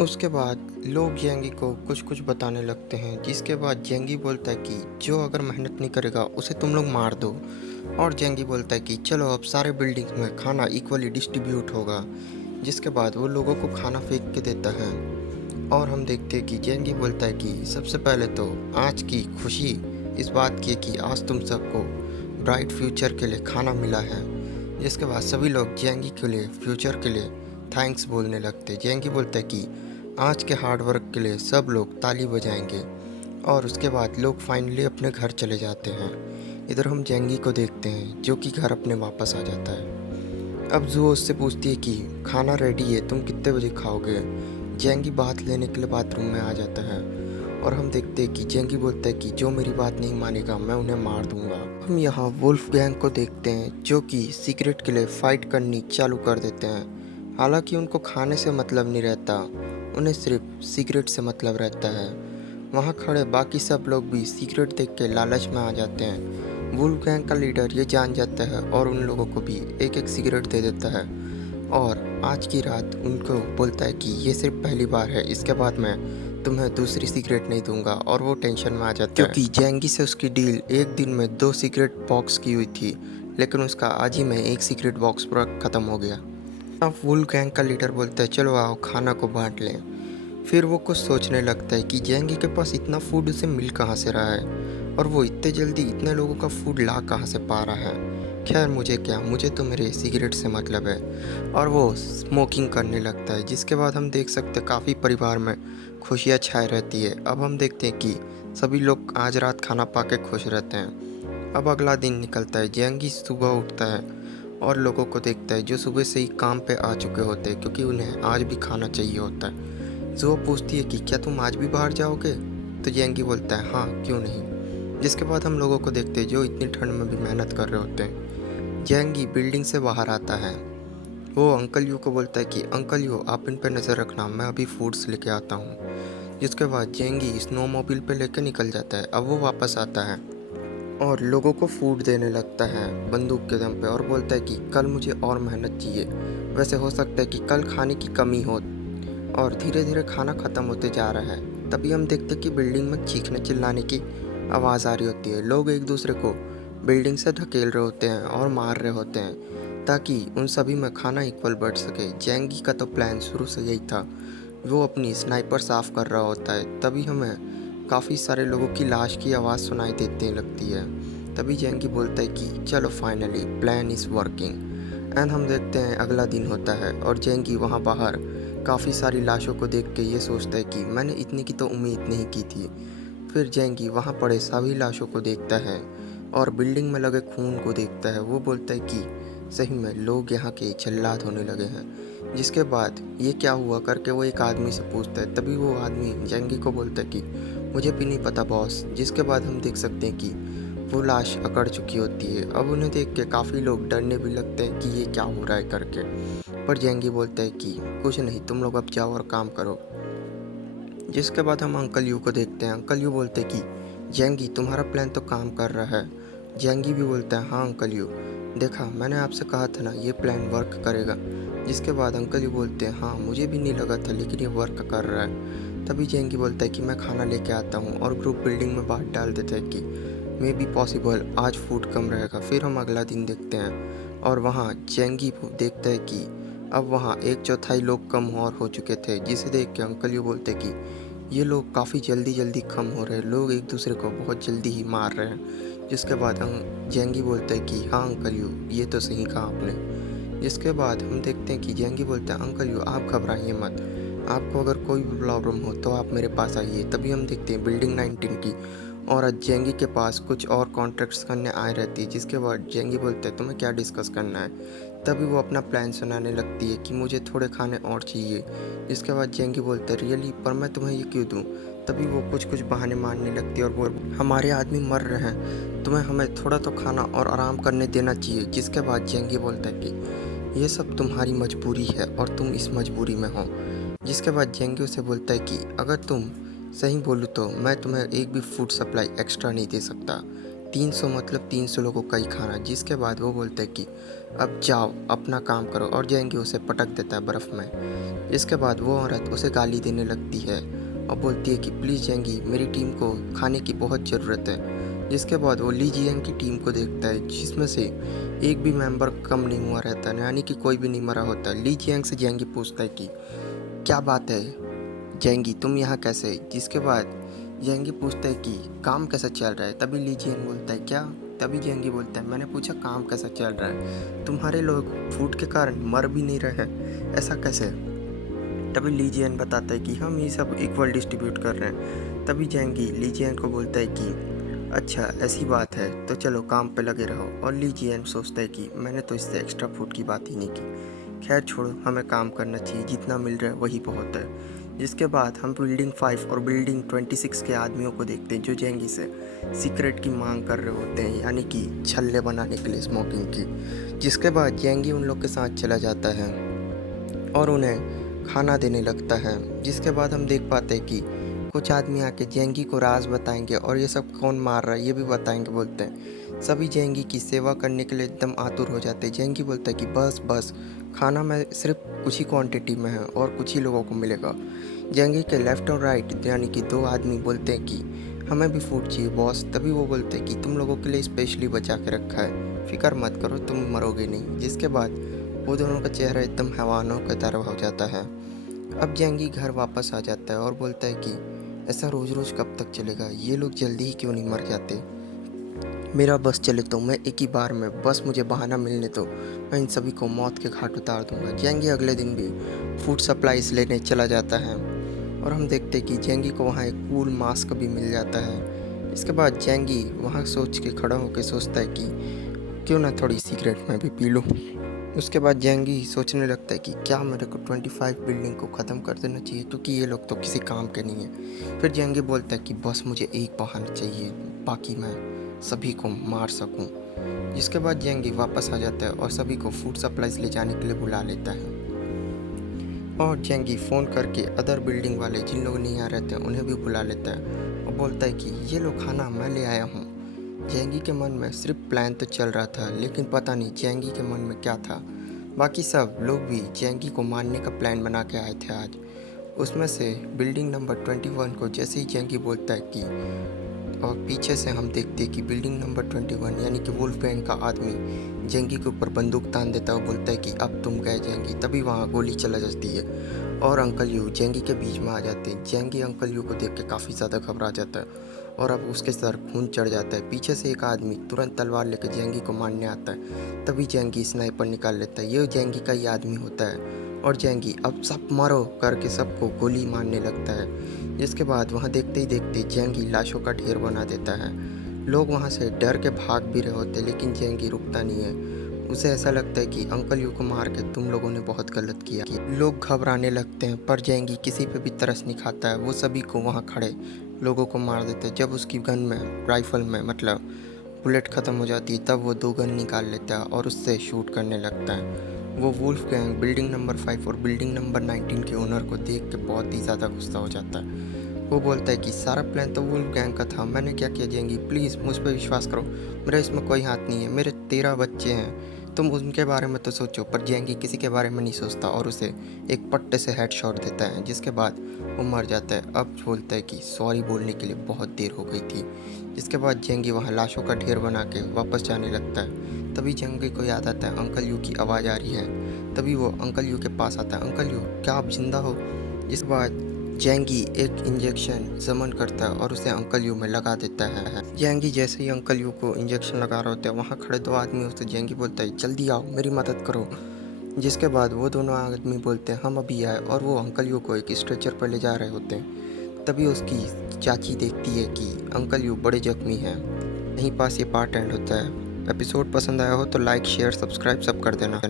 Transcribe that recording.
उसके बाद लोग जेंगी को कुछ कुछ बताने लगते हैं, जिसके बाद जेंगी बोलता है कि जो अगर मेहनत नहीं करेगा उसे तुम लोग मार दो। और जेंगी बोलता है कि चलो अब सारे बिल्डिंग्स में खाना इक्वली डिस्ट्रीब्यूट होगा। जिसके बाद वो लोगों को खाना फेंक के देता है। और हम देखते हैं कि जेंगी बोलता है कि सबसे पहले तो आज की खुशी इस बात की है कि आज तुम सबको ब्राइट फ्यूचर के लिए खाना मिला है। जिसके बाद सभी लोग जेंगी के लिए फ्यूचर के लिए थैंक्स बोलने लगते। जेंगी बोलता है कि आज के हार्ड वर्क के लिए सब लोग ताली बजाएंगे। और उसके बाद लोग फाइनली अपने घर चले जाते हैं। इधर हम जेंगी को देखते हैं जो कि घर अपने वापस आ जाता है। अब जुओ उससे पूछती है कि खाना रेडी है, तुम कितने बजे खाओगे। जेंगी बात लेने के लिए बाथरूम में आ जाता है। और हम देखते हैं कि जेंगी बोलता है कि जो मेरी बात नहीं मानेगा मैं उन्हें मार दूंगा। हम यहाँ वुल्फ गैंग को देखते हैं जो कि सीक्रेट के लिए फाइट करनी चालू कर देते हैं। हालांकि उनको खाने से मतलब नहीं रहता, उन्हें सिर्फ सीक्रेट से मतलब रहता है। वहाँ खड़े बाकी सब लोग भी सीक्रेट देख के लालच में आ जाते हैं। वुल्फ गैंग का लीडर ये जान जाता है और उन लोगों को भी एक एक सिगरेट दे देता है। और आज की रात उनको बोलता है कि ये सिर्फ पहली बार है, इसके बाद मैं तुम्हें दूसरी सिगरेट नहीं दूंगा। और वो टेंशन में आ जाता है क्योंकि जेंगी से उसकी डील एक दिन में 2 सिगरेट बॉक्स की हुई थी, लेकिन उसका आज ही में एक सिगरेट बॉक्स पूरा ख़त्म हो गया। अब वुल्फ गैंग का लीडर बोलता है चलो आओ खाना को बांट लें। फिर वो कुछ सोचने लगता है कि जेंगी के पास इतना फूड उसे मिल कहाँ से रहा है और वो इतने जल्दी इतने लोगों का फूड ला कहाँ से पा रहा है। खैर मुझे क्या, मुझे तो मेरे सिगरेट से मतलब है। और वो स्मोकिंग करने लगता है। जिसके बाद हम देख सकते हैं काफ़ी परिवार में खुशियाँ छाए रहती है। अब हम देखते हैं कि सभी लोग आज रात खाना पा के खुश रहते हैं। अब अगला दिन निकलता है। जेंगी सुबह उठता है और लोगों को देखता है जो सुबह से ही काम पे आ चुके होते हैं, क्योंकि उन्हें आज भी खाना चाहिए होता है। जो पूछती है कि क्या तुम आज भी बाहर जाओगे, तो जेंगी बोलता है हाँ क्यों नहीं। जिसके बाद हम लोगों को देखते हैं जो इतनी ठंड में भी मेहनत कर रहे होते हैं। जेंगी बिल्डिंग से बाहर आता है। वो अंकल यू को बोलता है कि अंकल यू आप इन पे नज़र रखना, मैं अभी फूड्स लेके आता हूँ। जिसके बाद जेंगी स्नो मोबिल पे लेके निकल जाता है। अब वो वापस आता है और लोगों को फूड देने लगता है बंदूक के दम पे, और बोलता है कि कल मुझे और मेहनत चाहिए, वैसे हो सकता है कि कल खाने की कमी हो। और धीरे धीरे खाना ख़त्म होते जा रहा है। तभी हम देखते कि बिल्डिंग में चीखने चिल्लाने की आवाज़ आ रही होती है। लोग एक दूसरे को बिल्डिंग से धकेल रहे होते हैं और मार रहे होते हैं ताकि उन सभी में खाना इक्वल बढ़ सके। जेंगी का तो प्लान शुरू से यही था। वो अपनी स्नाइपर साफ कर रहा होता है। तभी हमें काफ़ी सारे लोगों की लाश की आवाज़ सुनाई देने लगती है। तभी जेंगी बोलता है कि चलो finally plan is working. And हम देखते हैं अगला दिन होता है और जेंगी वहाँ बाहर काफ़ी सारी लाशों को देख के ये सोचता है कि मैंने इतने की तो उम्मीद नहीं की थी। फिर जेंगी वहाँ पड़े सभी लाशों को देखता है और बिल्डिंग में लगे खून को देखता है। वो बोलता है कि सही में लोग यहाँ के जल्लाद होने लगे हैं। जिसके बाद ये क्या हुआ करके वो एक आदमी से पूछता है। तभी वो आदमी जेंगी को बोलता है कि मुझे भी नहीं पता बॉस। जिसके बाद हम देख सकते हैं कि वो लाश अकड़ चुकी होती है। अब उन्हें देख के काफ़ी लोग डरने भी लगते हैं कि ये क्या हो रहा है करके। पर जेंगी बोलता है कि कुछ नहीं, तुम लोग अब जाओ और काम करो। जिसके बाद हम अंकल यू को देखते हैं। अंकल यू बोलते हैं कि जेंगी तुम्हारा प्लान तो काम कर रहा है। जेंगी भी बोलता है हाँ अंकल यू, देखा मैंने आपसे कहा था ना ये प्लान वर्क करेगा। जिसके बाद अंकल यू बोलते हैं हाँ मुझे भी नहीं लगा था, लेकिन ये वर्क कर रहा है। तभी जेंगी बोलता है कि मैं खाना लेके आता हूँ, और ग्रुप बिल्डिंग में बात डाल देता है कि मे बी पॉसिबल आज फूड कम रहेगा। फिर हम अगला दिन देखते हैं और वहाँ जेंगी देखता है कि अब वहाँ 1/4 लोग कम और हो चुके थे। जिसे देख के अंकल यू बोलते कि ये लोग काफ़ी जल्दी जल्दी कम हो रहे हैं, लोग एक दूसरे को बहुत जल्दी ही मार रहे हैं। जिसके बाद हम जेंगी बोलते हैं कि हाँ अंकल यू ये तो सही कहा आपने। जिसके बाद हम देखते हैं कि जेंगी बोलता है अंकल यू आप घबराइए मत, आपको अगर कोई भी प्रॉब्लम हो तो आप मेरे पास आइए। तभी हम देखते हैं बिल्डिंग 19 की और आज जेंगी के पास कुछ और कॉन्ट्रैक्ट्स करने आए रहती है। जिसके बाद जेंगी बोलते हैं तुम्हें क्या डिस्कस करना है। तभी वो अपना प्लान सुनाने लगती है कि मुझे थोड़े खाने और चाहिए। जिसके बाद जेंगी बोलता है रियली, पर मैं तुम्हें ये क्यों दूँ। तभी वो कुछ कुछ बहाने मारने लगती है और वो हमारे आदमी मर रहे हैं, तुम्हें हमें थोड़ा तो खाना और आराम करने देना चाहिए। जिसके बाद जेंगी बोलता है कि ये सब तुम्हारी मजबूरी है और तुम इस मजबूरी में हो। जिसके बाद जेंगी उसे बोलता है कि अगर तुम सही बोलूँ तो मैं तुम्हें एक भी फूड सप्लाई एक्स्ट्रा नहीं दे सकता। 300 मतलब 300 लोगों का ही खाना। जिसके बाद वो बोलता है कि अब जाओ अपना काम करो, और जेंगी उसे पटक देता है बर्फ़ में। इसके बाद वो औरत उसे गाली देने लगती है और बोलती है कि प्लीज़ जेंगी, मेरी टीम को खाने की बहुत ज़रूरत है। जिसके बाद वो ली जियांग की टीम को देखता है जिसमें से एक भी मेंबर कम नहीं हुआ रहता है, यानी कि कोई भी नहीं मरा होता। ली जियांग से जेंगी पूछता है कि क्या बात है जेंगी, तुम यहाँ कैसे? जिसके बाद जेंगी पूछता है कि काम कैसा चल रहा है? तभी ली जियांग बोलता है क्या? तभी जेंगी बोलता है मैंने पूछा काम कैसा चल रहा है, तुम्हारे लोग फूड के कारण मर भी नहीं रहे हैं, ऐसा कैसे? तभी ली जियांग बताता है कि हम ये सब इक्वल डिस्ट्रीब्यूट कर रहे हैं। तभी जेंगी ली जियांग को बोलता है कि अच्छा ऐसी बात है तो चलो काम पे लगे रहो। और ली जियांग सोचता है कि मैंने तो इससे एक्स्ट्रा फूड की बात ही नहीं की, खैर छोड़ो, हमें काम करना चाहिए, जितना मिल रहा है वही बहुत है। जिसके बाद हम बिल्डिंग 5 और बिल्डिंग 26 के आदमियों को देखते हैं जो जेंगी से सीक्रेट की मांग कर रहे होते हैं, यानी कि छल्ले बनाने के लिए स्मोकिंग की। जिसके बाद जेंगी उन लोग के साथ चला जाता है और उन्हें खाना देने लगता है। जिसके बाद हम देख पाते हैं कि कुछ आदमी आके जेंगी को राज बताएंगे और ये सब कौन मार रहा है ये भी बताएंगे। बोलते हैं सभी जेंगी की सेवा करने के लिए एकदम आतुर हो जाते हैं। जेंगी बोलता है कि बस बस, खाना में सिर्फ कुछ ही क्वांटिटी में है और कुछ ही लोगों को मिलेगा। जेंगी के लेफ्ट और राइट यानी कि दो आदमी बोलते हैं कि हमें भी फूड चाहिए बॉस। तभी वो बोलते हैं कि तुम लोगों के लिए स्पेशली बचा के रखा है, फिक्र मत करो, तुम मरोगे नहीं। जिसके बाद वो दोनों का चेहरा एकदम हैवानों की तरह हो जाता है। अब जेंगी घर वापस आ जाता है और बोलता है कि ऐसा रोज़ रोज़ कब तक चलेगा, ये लोग जल्दी ही क्यों नहीं मर जाते, मेरा बस चले तो मैं एक ही बार में, बस मुझे बहाना मिलने दो, मैं इन सभी को मौत के घाट उतार दूंगा। जेंगी अगले दिन भी फूड सप्लाईज लेने चला जाता है और हम देखते हैं कि जेंगी को वहाँ एक कूल मास्क भी मिल जाता है। इसके बाद जेंगी वहाँ सोच के खड़ा होकर सोचता है कि क्यों ना थोड़ी सिगरेट मैं भी पी लूँ। उसके बाद जेंगी सोचने लगता है कि क्या मेरे को 25 बिल्डिंग को ख़त्म कर देना चाहिए, क्योंकि ये लोग तो किसी काम के नहीं हैं। फिर जेंगी बोलता है कि बस मुझे एक बहाना चाहिए, बाकी मैं सभी को मार सकूं। जिसके बाद जेंगी वापस आ जाता है और सभी को फूड सप्लाईज ले जाने के लिए बुला लेता है। और जेंगी फ़ोन करके अदर बिल्डिंग वाले जिन लोग नहीं आ रहे थे उन्हें भी बुला लेता है और बोलता है कि ये लो खाना मैं ले आया हूँ। जेंगी के मन में सिर्फ प्लान तो चल रहा था, लेकिन पता नहीं जेंगी के मन में क्या था। बाकी सब लोग भी जेंगी को मारने का प्लान बना के आए थे आज। उसमें से बिल्डिंग नंबर 21 को जैसे ही जेंगी बोलता है कि, और पीछे से हम देखते हैं कि बिल्डिंग नंबर 21 यानी कि वुल्फ गैंग का आदमी जेंगी के ऊपर बंदूक तान देता है और बोलता है कि अब तुम गए जेंगी। तभी वहाँ गोली चला जाती है और अंकल यू जेंगी के बीच में आ जाते हैं। जेंगी अंकल यू को देख के काफ़ी ज़्यादा घबरा जाता है और अब उसके सर खून चढ़ जाता है। पीछे से एक आदमी तुरंत तलवार लेकर जेंगी को मारने आता है। तभी जेंगी स्नाइपर निकाल लेता है, ये जेंगी का ही आदमी होता है और जेंगी अब सब मारो करके सबको गोली मारने लगता है। जिसके बाद वहाँ देखते ही देखते जेंगी लाशों का ढेर बना देता है। लोग वहाँ से डर के भाग भी रहे होते, लेकिन जेंगी रुकता नहीं है। उसे ऐसा लगता है कि अंकल यू को मार के तुम लोगों ने बहुत गलत किया। लोग घबराने लगते हैं पर जेंगी किसी पे भी तरस नहीं खाता है। वो सभी को वहाँ खड़े लोगों को मार देते हैं। जब उसकी गन में राइफल में मतलब बुलेट ख़त्म हो जाती है तब वो 2 गन निकाल लेता है और उससे शूट करने लगता है। वो वुल्फ गैंग बिल्डिंग नंबर 5 और बिल्डिंग नंबर 19 के ओनर को देख के बहुत ही ज़्यादा गुस्सा हो जाता है। वो बोलता है कि सारा प्लान तो वुल्फ गैंग का था, मैंने क्या किया जेंगी, प्लीज़ मुझ पर विश्वास करो, मेरा इसमें कोई हाथ नहीं है, मेरे 13 बच्चे हैं, तुम उनके बारे में तो सोचो। पर जेंगी किसी के बारे में नहीं सोचता और उसे एक पट्टे से हेडशॉट देता है, जिसके बाद वो मर जाता है। अब बोलता है कि सॉरी बोलने के लिए बहुत देर हो गई थी। जिसके बाद जेंगी वहाँ लाशों का ढेर बना के वापस जाने लगता है। तभी जेंगी को याद आता है अंकल यू की आवाज़ आ रही है। तभी वो अंकल यू के पास आता है, अंकल यू क्या आप जिंदा हो? इसके बाद जेंगी एक इंजेक्शन समन करता है और उसे अंकल यू में लगा देता है। जेंगी जैसे ही अंकल यू को इंजेक्शन लगा रहे होते हैं वहाँ खड़े 2 आदमी उससे जेंगी बोलता है जल्दी आओ मेरी मदद करो। जिसके बाद वो दोनों आदमी बोलते हैं हम अभी आए और वो अंकल यू को एक स्ट्रेचर पर ले जा रहे होते हैं। तभी उसकी चाची देखती है कि अंकल यू बड़े जख्मी हैं। यहीं पास ये पार्ट एंड होता है। एपिसोड पसंद आया हो तो लाइक शेयर सब्सक्राइब सब कर देना।